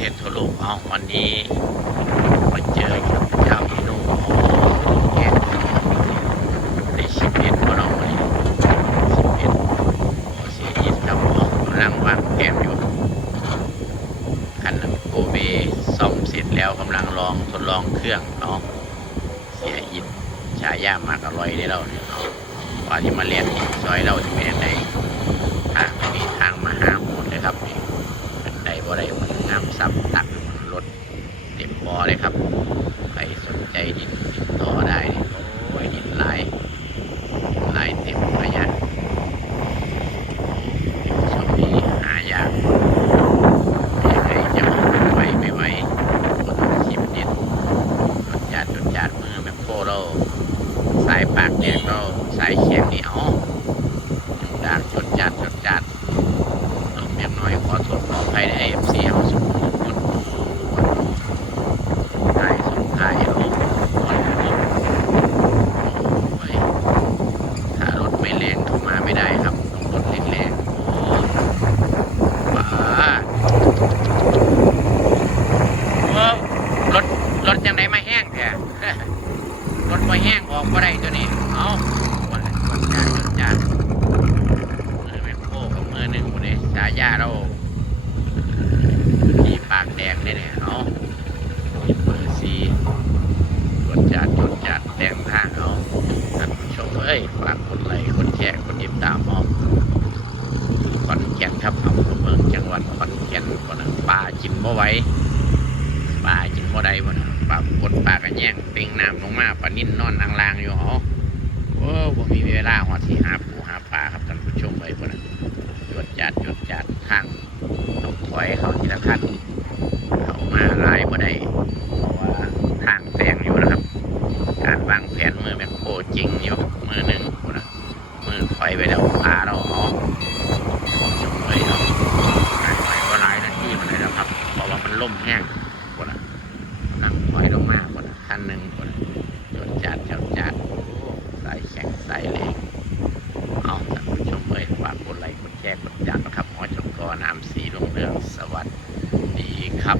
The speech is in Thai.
ทศทั่วโลกเอาวันนี้มาเจอกับเจ้าพี่นุ่มแกนในสิบเอ็ดก็น้องวันนี้สิบเอ็ดโอเสียยินครับกำลังวางแกมอยู่คันโกเบซ่อมเสร็จแล้วกำลังลองทดลองเครื่องเนาะเสียยินชายามากอร่อยได้เราเนี่ยเนาะว่าที่มาเรียนซอยเราจะเป็นยังไงทางไม่มีทางมาหาหมดเลยครับนี่ เป็นใดบ่ได้มันงามซับตักรถ เต็มบ่อเลยครับ ใครสนใจดินติดต่อได้โอ้ยดินลายลายเต็มพะยะช่วงนี้หายากยังไงจะไหวไม่ไหวก็ต้องชิมดินจดจาดจดจาดมือแบบโคเราสายปากแดงเราสายแข็งนี่เอาจดจาดจดจาดจดจาด น้องเมียน้อยขอโทษขออภัยในเอฟซีเอาสุขคนถ่ายส่งถ่ายเอาคนนี้โอ้ยถ้ารถไม่แรงเข้ามาไม่ได้ครับต้องรถแรงๆโอ้ว้าโอ้รถรถยังไงมาแห้งแท้ รถมาแห้งออกก็ได้ตัวนี้ เอาวันวันจ้าจนจ้ามือแม่โคกับมือหนึ่งคนนี้สายาเรามีปากแดงได้เนี่ยเอามีเบอร์ซีกดจัดกดจัดแดงทางเอาท่านผู้ชมเอ้ยฝากกดไลค์กดแชร์กดติดตามเอาขอนแก่นครับอำเภอเมืองจังหวัดขอนแก่นคนนะปลากินบ่อไหว้ ปลากินบ่ได้บ่นะปลากดปลากระแยงเต็งน้ำลงมาปลานิ่นนอนลางๆอยู่เหรอโอ้ผมมีเวลาหอดที่หาปูหาปลาครับท่านผู้ชมเลยพวกนั้นจดจัดจดจัดทางต้องถอยเขาทีละขั้นเขามาหลายบ่ได้เพราะว่าทางแซงอยู่นะครับ การวางแผนมือแมคโครจริงอยู่มือหนึ่งนั้นมือถอยไปแล้วพาเราเอาชมเลยเนาะหน่อยก็หลายนาทีมันเลยแล้วครับเพราะว่ามันล่มแห้ง คนละหนังถอยลงมาคนละคันหนึ่งคนจนจัดจนจัดสายแข็งสายแรงเอาท่านผู้ชมเอ้ยฝากกดไลค์กดแชร์กดจัดนะครับหมอชงกอนามสีลงเรื่องสวัสดีครับ